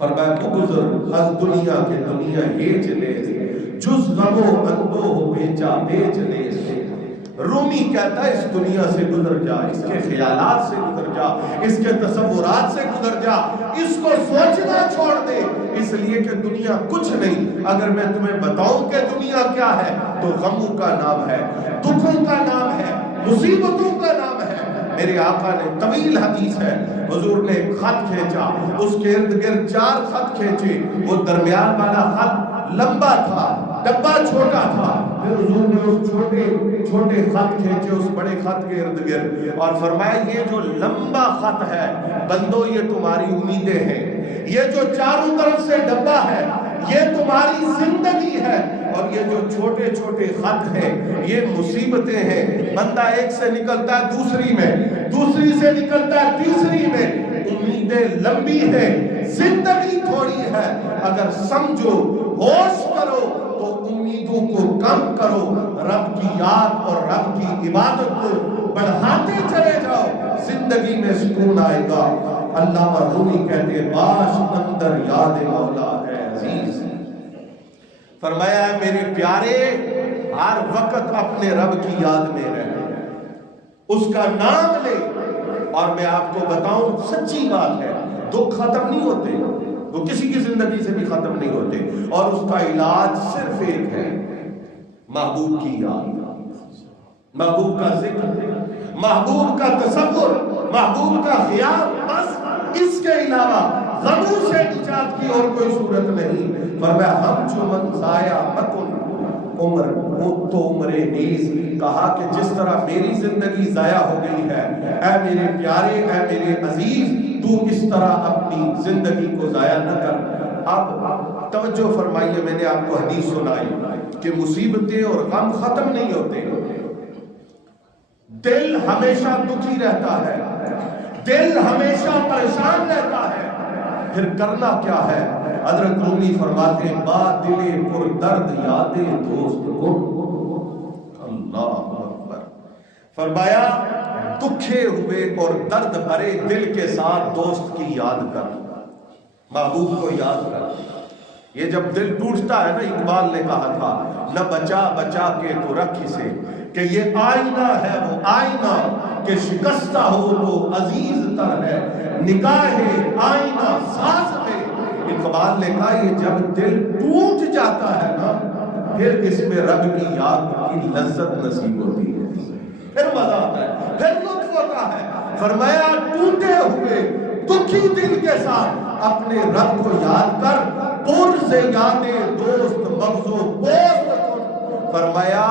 فرمایا بگذر از دنیا کے دنیا ہیچ لیس جز غم و اندوہ بیچا بیچ لیس. رومی کہتا ہے اس دنیا سے گزر جا، اس کے خیالات سے گزر جا، اس کے تصورات سے گزر جا، اس کو سوچنا چھوڑ دے، اس لیے کہ دنیا کچھ نہیں. اگر میں تمہیں بتاؤں کہ دنیا کیا ہے تو غموں کا نام ہے، دکھوں کا نام ہے، مصیبتوں کا نام ہے. میرے آقا نے طویل حدیث ہے، حضور نے ایک خط کھینچا، اس کے ارد گرد 4 خط کھینچے، وہ درمیان والا خط لمبا تھا، ڈبہ چھوٹا تھا. پھر حضور نے اس چھوٹے خط کھینچے اس بڑے خط کے ارد گرد اور فرمایا یہ جو لمبا خط ہے بندو یہ تمہاری امیدیں ہیں، یہ جو چاروں طرف سے ڈبہ ہے یہ تمہاری زندگی ہے، اور یہ جو چھوٹے چھوٹے خط ہیں یہ مصیبتیں ہیں. بندہ ایک سے نکلتا ہے دوسری میں، دوسری سے نکلتا ہے تیسری میں. امیدیں لمبی ہیں، زندگی تھوڑی ہے. اگر سمجھو، ہوش کرو تو امیدوں کو کم کرو، رب کی یاد اور رب کی عبادت کو بڑھاتے چلے جاؤ، زندگی میں سکون آئے گا. علامہ رومی کہتے ہیں باش اندر یاد مولا ہے عزیز. فرمایا ہے میرے پیارے ہر وقت اپنے رب کی یاد میں رہے، اس کا نام لے. اور میں آپ کو بتاؤں سچی بات ہے، دکھ ختم نہیں ہوتے، وہ کسی کی زندگی سے بھی ختم نہیں ہوتے، اور اس کا علاج صرف ایک ہے، محبوب کی یاد، محبوب کا ذکر، محبوب کا تصور، محبوب کا خیال. بس اس کے علاوہ غموں سے نجات کی اور کوئی صورت نہیں. فرمایا ہم جو من ضائع مکن عمر تو عمر نیز، کہا کہ جس طرح میری زندگی ضائع ہو گئی ہے، اے میرے پیارے، اے میرے عزیز، تو اس طرح اپنی زندگی کو ضائع نہ کر. اب توجہ فرمائیے، میں نے آپ کو حدیث سنائی کہ مصیبتیں اور غم ختم نہیں ہوتے، دل ہمیشہ دکھی رہتا ہے، دل ہمیشہ پریشان رہتا ہے. پھر کرنا کیا ہے؟ حضرت رومی فرماتے ہیں با دل پر درد یاد دوست کن. اللہ اکبر. فرمایا دکھے ہوئے اور درد بھرے دل کے ساتھ دوست کی یاد کر، محبوب کو یاد کر. یہ جب دل ٹوٹتا ہے نا، اقبال نے کہا تھا نہ بچا بچا کے تو رکھ اسے، کہ یہ آئینہ ہے وہ آئینہ کہ شکستہ ہو تو عزیز تر ہے، نگاہ آئینہ ساز میں. اقبال نے کہا یہ جب دل ٹوٹ جاتا ہے نا، پھر اس میں رب کی یاد کی لذت نصیب ہوتی ہے، پھر مزہ آتا ہے، پھر لطف ہوتا ہے. فرمایا ٹوٹے ہوئے دکھی دل کے ساتھ اپنے رب کو یاد کر، پرز یاد دوست مغزو پوست کن. فرمایا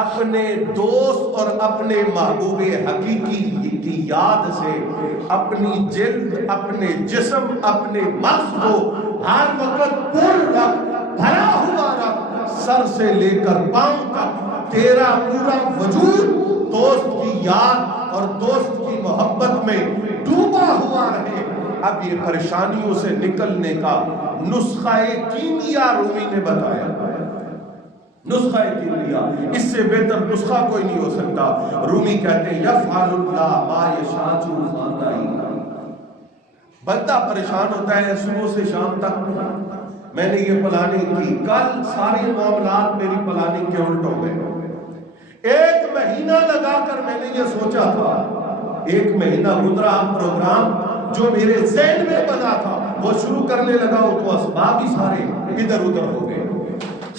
اپنے دوست اور اپنے محبوب حقیقی کی یاد سے اپنی جلد، اپنے جسم، اپنے مغز کو ہر وقت پر رکھ، بھرا ہوا رکھ، سر سے لے کر پاؤں تک تیرا پورا وجود دوست کی یاد اور دوست کی محبت میں ڈوبا ہوا رہے. اب یہ پریشانیوں سے نکلنے کا نسخہ کیمیا رومی نے بتایا، نسخہ کیمیا، اس سے بہتر نسخہ کوئی نہیں ہو سکتا. رومی کہتے ہیں یفعل اللہ ما یشاء خاندائی. بندہ پریشان ہوتا ہے صبح سے شام تک، میں نے یہ پلاننگ کی، کل سارے معاملات میری پلاننگ کے الٹ ہو گئے. ایک مہینہ لگا کر میں نے یہ سوچا تھا، ایک مہینہ گزرا، پروگرام جو میرے ذہن میں بنا تھا وہ شروع کرنے لگا تو اسباب ہی سارے ادھر ادھر ہو گئے.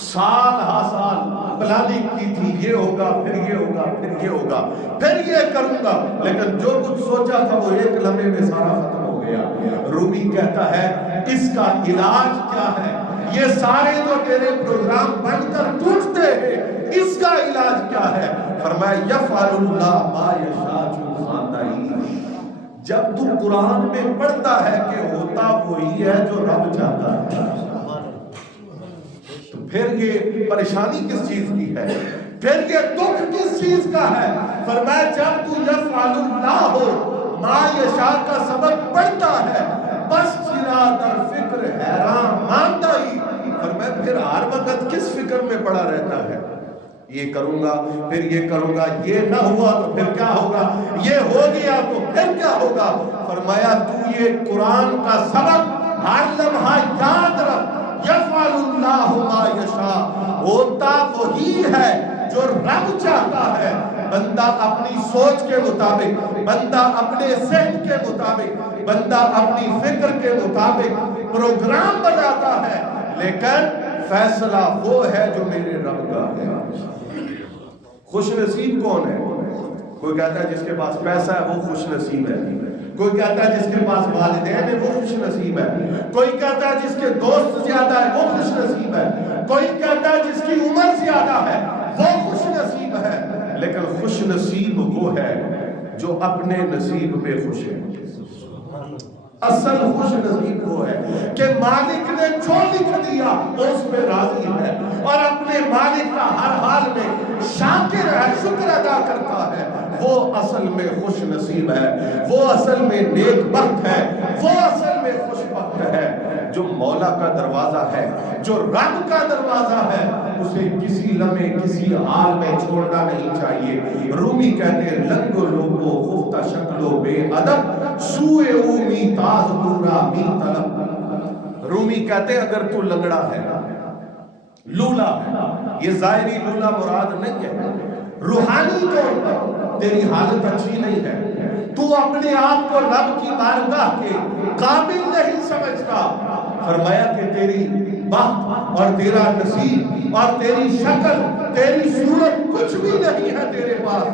سال ہا سال پلاننگ کی تھی، یہ ہوگا، پھر یہ ہوگا، پھر یہ ہوگا، پھر یہ کروں گا، لیکن جو کچھ سوچا تھا وہ ایک لمحے میں سارا ختم ہو گیا. رومی کہتا ہے اس کا علاج کیا ہے؟ یہ سارے جو تیرے پروگرام بن کر ٹوٹتے ہیں، اس کا علاج کیا ہے؟ فرمایا یفعل اللہ ما یشاء خاندائی. جب تو قرآن میں پڑھتا ہے کہ ہوتا وہی ہے جو رب چاہتا ہے، تو پھر یہ پریشانی کس چیز کی ہے؟ پھر یہ دکھ کس چیز کا ہے؟ فرمایا جب تو یفعل اللہ ہو ما یشاء کا سبق پڑھتا ہے، بس چرا در فکر حیران ماندہ ہی. فرمایا پھر ہر وقت کس فکر میں پڑا رہتا ہے؟ یہ کروں گا، پھر یہ کروں گا، یہ نہ ہوا تو پھر کیا ہوگا، یہ ہو گیا تو پھر کیا ہوگا. فرمایا تو یہ قرآن کا سبق ہر لمحہ جو رب چاہتا ہے بندہ اپنی سوچ کے مطابق، بندہ اپنے ذہن کے مطابق، بندہ اپنی فکر کے مطابق پروگرام بناتا ہے، لیکن فیصلہ وہ ہے جو میرے رب کا ہے۔ خوش نصیب کون ہے؟ کوئی کہتا ہے جس کے پاس پیسہ ہے وہ خوش نصیب ہے، کوئی کہتا ہے جس کے پاس والدین ہے وہ خوش نصیب ہے، کوئی کہتا ہے جس کے دوست زیادہ ہے وہ خوش نصیب ہے، کوئی کہتا ہے جس کی عمر زیادہ ہے وہ خوش نصیب ہے، لیکن خوش نصیب وہ ہے جو اپنے نصیب میں خوش ہے۔ اصل خوش نصیب وہ ہے کہ مالک نے جو لکھ دیا اس پہ راضی ہے اور اپنے مالک کا ہر حال میں شاکر ہے، شکر ادا کرتا ہے، وہ اصل میں خوش نصیب ہے، وہ اصل میں نیک بخت ہے، وہ اصل میں خوش بخت ہے۔ جو مولا کا دروازہ ہے، جو رب کا دروازہ ہے، اسے کسی لمحے کسی حال میں چھوڑنا نہیں چاہیے۔ رومی کہتے ہیں لنگو لوگو خفتہ شکلو بے ادب سوئے او می تاز پورا می طلب۔ رومی کہتے ہیں اگر تو لنگڑا ہے، لولا ہے، یہ ظاہری لولا مراد نہیں ہے، روحانی طور پر تیری حالت اچھی نہیں ہے، تو اپنے آپ کو رب کی بارگاہ کے قابل نہیں سمجھتا، فرمایا کہ تیری بخت اور تیرا نصیب اور تیری شکل، تیری صورت کچھ بھی نہیں ہے تیرے پاس،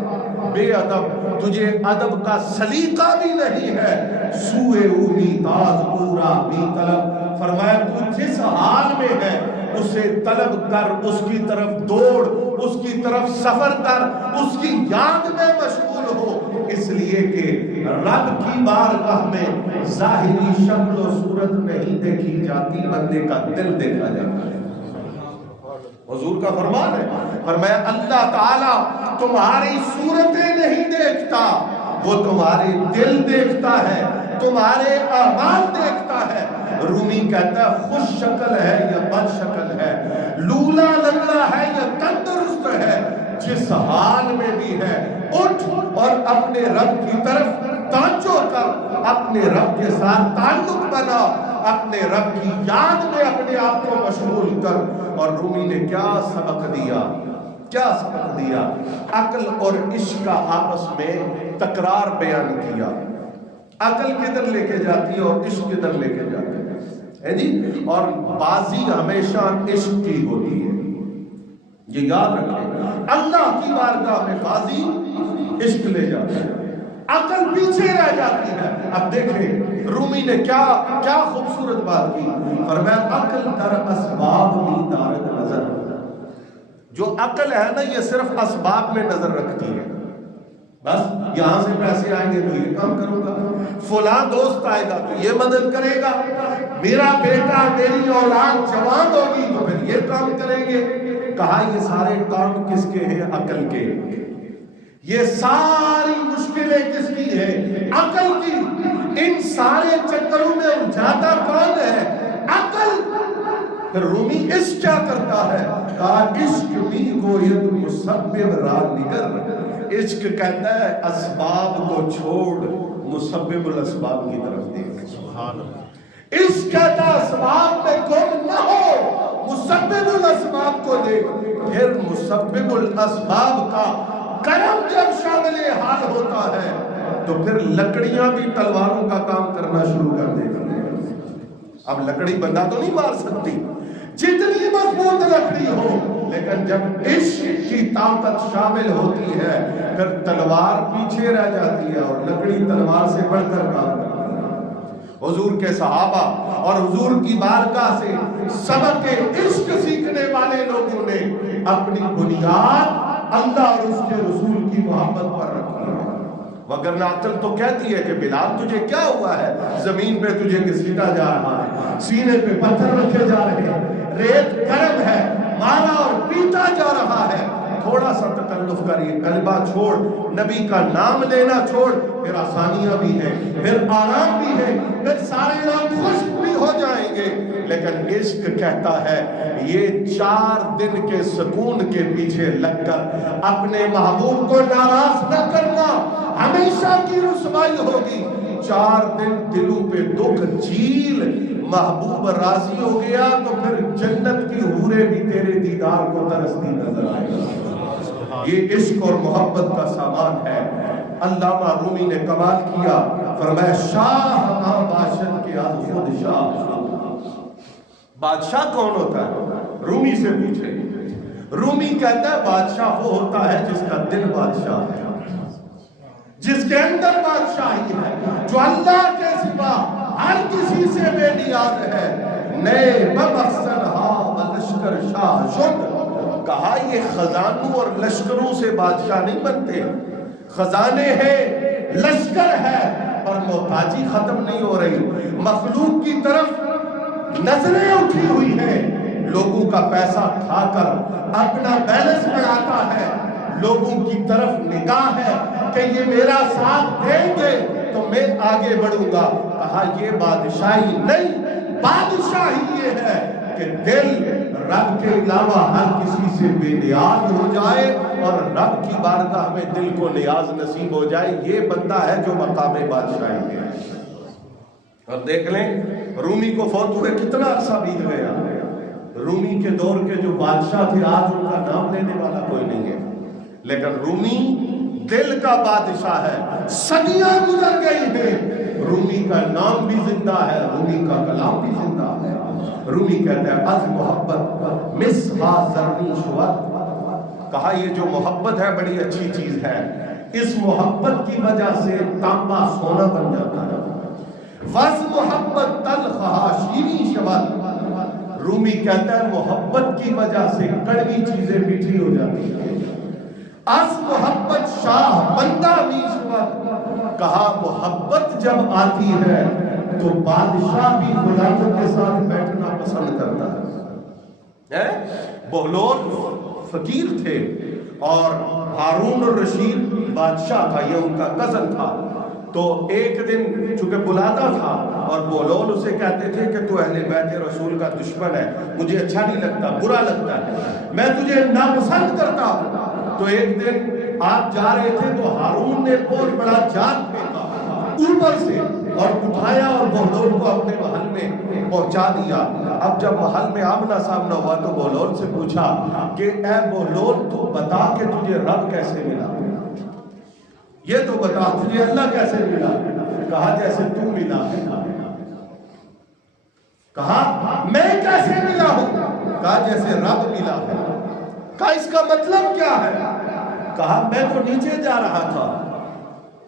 بے ادب، تجھے ادب کا سلیقہ بھی نہیں ہے، سوئے اومی تاز پورا بھی طلب، فرمایا تو جس حال میں ہے اسے طلب کر، اس کی طرف دوڑ، اس کی طرف سفر کر، اس کی یاد میں مشغول ہو، اس لیے کہ رب کی بارگاہ میں ظاہری شکل و صورت نہیں دیکھی جاتی، بندے کا دل دیکھا جاتا ہے۔ حضور کا فرمان ہے، فرمایا اللہ تعالیٰ تمہاری صورتیں نہیں دیکھتا، وہ تمہارے دل دیکھتا ہے، تمہارے اعمال دیکھتا ہے۔ رومی کہتا ہے خوش شکل ہے یا بد شکل ہے، لولا لنگڑا ہے یا تندرست ہے، جس حال میں بھی ہے اٹھ اور اپنے رب کی طرف توجہ کر، اپنے رب کے ساتھ تعلق بنا، اپنے رب کی یاد میں اپنے آپ کو مشغول کر۔ اور رومی نے کیا سبق دیا، کیا سبق دیا، عقل اور عشق کا آپس میں تکرار بیان کیا۔ عقل کدھر لے کے جاتی ہے اور عشق کدھر لے کے جاتی ہے جی، اور بازی ہمیشہ عشق کی ہوتی ہے، یہ یاد رکھیں، اللہ کی بارگاہ میں بازی عشق لے جاتا ہے، عقل پیچھے رہ جاتی ہے۔ اب دیکھیں رومی نے کیا خوبصورت بات کی، فرمایا عقل در اسباب میں دارت نظر، جو عقل ہے نا یہ صرف اسباب میں نظر رکھتی ہے، بس یہاں سے پیسے آئیں گے تو یہ کام کروں گا، فلاں دوست آئے گا تو یہ مدد کرے گا، میرا بیٹا میری اولاد جوان ہوگی تو پھر یہ کام کریں گے۔ کہا یہ سارے کام کس کے ہیں؟ عقل کے۔ یہ ساری مشکلیں کس کی ہے؟ عقل کی۔ ان سارے چکروں میں الجھاتا کون ہے؟ عقل۔ پھر رومی عشق کیا کرتا ہے؟ کہا عشق بھی گوید مسبب را نگر، عشق کہتا ہے اسباب کو چھوڑ مسبب الاسباب کی طرف دیکھ۔ سبحان اللہ۔ عشق کہتا ہے اسباب میں گم نہ ہو، مسبب الاسباب کو دیکھ۔ پھر مسبب الاسباب کا کرم جب شامل حال ہوتا ہے تو پھر لکڑیاں بھی تلواروں کا کام کرنا شروع کر دے گا۔ اب لکڑی بندہ تو نہیں مار سکتی جتنی مضبوط لکڑی ہو، لیکن جب عشق کی طاقت شامل ہوتی ہے پھر تلوار پیچھے رہ جاتی ہے اور لکڑی تلوار سے بڑھ کر کام کرتی ہے۔ حضور کے صحابہ اور حضور کی بارگاہ سے سبق عشق سیکھنے والے لوگوں نے اپنی بنیاد اللہ اور اس کے رسول کی محبت پر رکھی ہے، وگرنہ عقل تو کہتی ہے کہ بلال تجھے کیا ہوا ہے، زمین پہ تجھے گھسیٹا جا رہا ہے، سینے پہ پتھر رکھے جا رہے ہیں، ریت گرم ہے، مارا اور پیٹا جا رہا ہے، تھوڑا سا تکلف کر، یہ کلمہ چھوڑ، نبی کا نام لینا چھوڑ، پھر آسانیاں بھی ہیں، پھر آرام بھی ہے، پھر سارے لوگ خوش بھی ہو جائیں گے۔ لیکن عشق کہتا ہے یہ 4 دن کے سکون کے پیچھے لگ کر اپنے محبوب کو ناراض نہ کرنا، ہمیشہ کی رسوائی ہوگی۔ 4 دن دلوں پہ دکھ جھیل، محبوب راضی ہو گیا تو پھر جنت کی حوریں بھی تیرے دیدار کو ترستی نظر آئے گی۔ یہ عشق اور محبت کا سامان ہے۔ علامہ رومی نے کمال کیا، فرمایا شاہ ہاں باشد کے آج خود شاہ۔ بادشاہ کون ہوتا ہے؟ رومی سے پوچھے۔ رومی کہتا ہے بادشاہ وہ ہوتا ہے جس کا دل بادشاہ ہے، جس کے اندر بادشاہی ہے، جو اللہ کے سوا ہر کسی سے بے نیاز ہے۔ نئے بمقصد ہاں و لشکر شاہ شد، کہا یہ خزانوں اور لشکروں سے بادشاہ نہیں بنتے، خزانے ہیں، لشکر ہے، اور محتاجی ختم نہیں ہو رہی۔ مخلوق کی طرف نظریں اٹھی ہوئی ہیں، لوگوں کا پیسہ کھا کر اپنا بیلنس بڑھاتا ہے، لوگوں کی طرف نگاہ ہے کہ یہ میرا ساتھ دیں گے تو میں آگے بڑھوں گا۔ کہا یہ بادشاہی نہیں، بادشاہی یہ ہے کہ دل رب کے علاوہ ہر کسی سے بے نیاز ہو جائے اور رب کی بارگاہ میں دل کو نیاز نصیب ہو جائے۔ یہ بندہ ہے جو مقام بادشاہی ہے۔ اور دیکھ لیں رومی کو فوت ہوئے کتنا عرصہ بیت گیا۔ رومی کے دور کے جو بادشاہ تھے آج ان کا نام لینے والا کوئی نہیں ہے، لیکن رومی دل کا بادشاہ ہے۔ صدیاں گزر گئی ہیں، رومی کا نام بھی زندہ ہے، رومی کا کلام بھی زندہ ہے۔ رومی کہتا ہے از محبت مسحا زرنی شوت، کہا یہ جو محبت ہے بڑی اچھی چیز ہے، اس محبت کی وجہ سے تانبا سونا بن جاتا ہے۔ وز محبت تلخہا شیریں شوت، رومی کہتا ہے محبت کی وجہ سے کڑوی چیزیں میٹھی ہو جاتی ہیں۔ از محبت شاہ بندہ میشوت، کہا محبت جب آتی ہے تو بادشاہ بھی غلاموں کے ساتھ بیٹھنا پسند کرتا ہے۔ بہلول فقیر تھے اور ہارون الرشید بادشاہ تھا، یہ ان کا کزن تھا۔ تو ایک دن چونکہ بلاتا تھا اور بہلول اسے کہتے تھے کہ تو اہل بیت رسول کا دشمن ہے، مجھے اچھا نہیں لگتا، برا لگتا ہے، میں تجھے ناپسند کرتا ہوں۔ تو ایک دن آپ جا رہے تھے تو ہارون نے بہت بڑا جال پھینکا اوپر سے اور اٹھایا اور بہلول کو اپنے محل میں پہنچا دیا۔ اب جب محل میں آمنا سامنا ہوا تو بہلول سے پوچھا کہ اے بہلول تو بتا کہ تجھے رب کیسے ملا، یہ تو بتا تجھے اللہ کیسے ملا۔ کہا جیسے تو ملا، کہا میں کیسے ملا ہوں، کہا جیسے رب ملا ہے۔ کہا اس کا مطلب کیا ہے، کہا میں تو نیچے جا رہا تھا،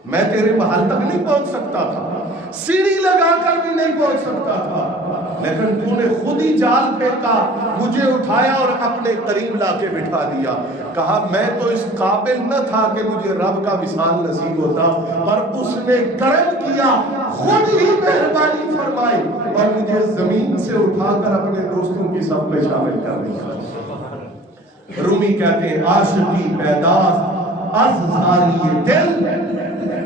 میں تیرے محل تک نہیں پہنچ سکتا تھا، سیڑھی لگا کر بھی نہیں پہنچ سکتا تھا، لیکن تو نے خود ہی جال پھینکا، مجھے اٹھایا اور اپنے قریب لا کے بٹھا دیا۔ کہا میں تو اس قابل نہ تھا کہ مجھے رب کا وصال نصیب ہوتا، پر اس نے کرم کیا، خود ہی مہربانی فرمائی اور مجھے زمین سے اٹھا کر اپنے دوستوں کی صف میں شامل کر دیا۔ رومی کہتے ہیں عاشقی پیداست از زاری دل،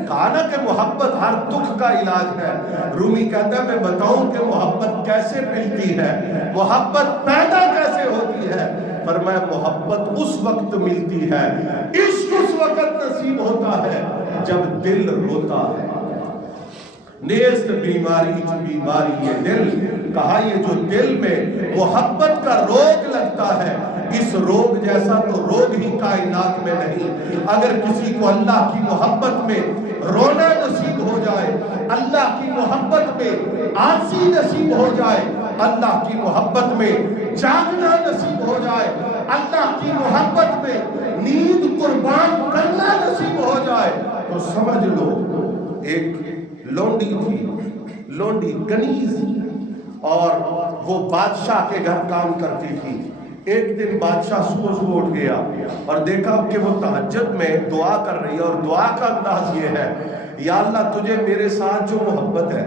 کہا نا کہ محبت ہر دکھ کا علاج ہے۔ رومی کہتا ہے میں بتاؤں کہ محبت کیسے ملتی ہے، محبت پیدا کیسے ہوتی ہے۔ فرمایا محبت اس وقت ملتی ہے، عشق اس وقت نصیب ہوتا ہے جب دل روتا ہے۔ نیست بیماری چ بیماری یہ دل، کہا یہ جو دل میں محبت کا روگ لگتا ہے، اس روگ جیسا تو روگ ہی کائنات میں نہیں۔ اگر کسی کو اللہ کی محبت میں رونا نصیب ہو جائے، اللہ کی محبت میں آنسی نصیب ہو جائے، اللہ کی محبت میں جاگنا نصیب ہو جائے، اللہ کی محبت میں نیند قربان کرنا نصیب ہو جائے، تو سمجھ لو ایک لونڈی تھی، لونڈی کنیز، اور وہ بادشاہ کے گھر کام کرتی تھی۔ ایک دن بادشاہ صبح اٹھ گیا اور دیکھا کہ وہ تہجد میں دعا کر رہی ہے، اور دعا کا انداز یہ ہے یا اللہ تجھے میرے ساتھ جو محبت ہے،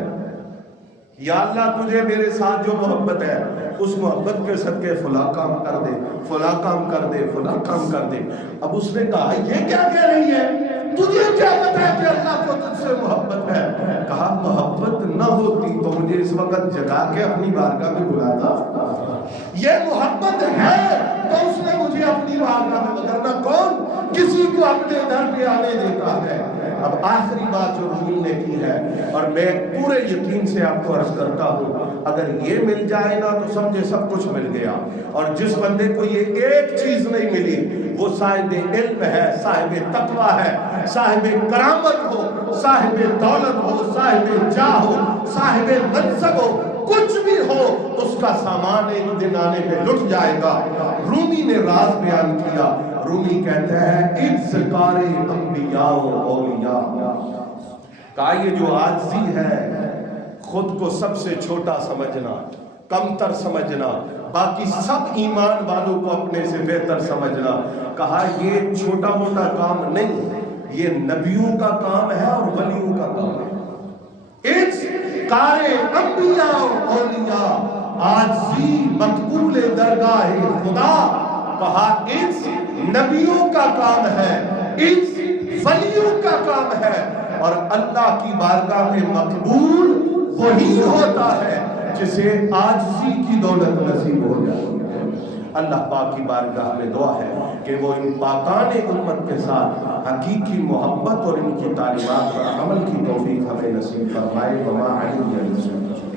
یا اللہ تجھے میرے ساتھ جو محبت ہے اس محبت کے صدقے فلاں کام کر دے، فلاں کام کر دے، فلاں کام کر دے۔ اب اس نے کہا یہ کیا کہہ رہی ہے، تجھے کیا پتا ہے کہ اللہ کو تجھ سے محبت ہے؟ کہا محبت نہ ہوتی تو مجھے اس وقت جگا کے اپنی بارگاہ میں بلاتا، یہ محبت ہے تو اس نے مجھے اپنی بارگاہ میں، وگرنہ کون کسی کو اپنے در پہ آنے دیتا ہے۔ اب آخری بات جو رومی نے کی ہے، اور میں پورے یقین سے آپ کو عرض کرتا ہوں، اگر یہ مل جائے نا تو سمجھے سب کچھ مل گیا. اور جس بندے کو یہ ایک چیز نہیں ملی وہ صاحب علم ہے، صاحب تقویٰ ہے، صاحب کرامت ہو، صاحب دولت ہو، صاحب جاہ ہو، صاحب منصب ہو، کچھ بھی ہو، اس کا سامان ایک دن آنے پہ لٹ جائے گا. رومی نے راز بیان کیا. رومی کہتے ہیں اذکار انبیاء و اولیاء، کہا یہ جو عاجزی ہے، خود کو سب سے چھوٹا سمجھنا، کمتر سمجھنا، باقی سب ایمان والوں کو اپنے سے بہتر سمجھنا، کہا یہ چھوٹا موٹا کام نہیں، یہ نبیوں کا کام ہے اور ولیوں کا کام ہے. اذکار انبیاء و اولیاء، عاجزی مقبول درگاہ خدا، کہا اس نبیوں کا کام ہے، اس ولیوں کا کام ہے. اور اللہ کی بارگاہ میں مقبول وہی ہوتا ہے جسے عاجزی کی دولت نصیب ہو جائے. اللہ پاک کی بارگاہ میں دعا ہے کہ وہ ان پاکان امت کے ساتھ حقیقی محبت اور ان کی تعلیمات پر عمل کی توفیق ہمیں نصیب فرمائے. وما علیہ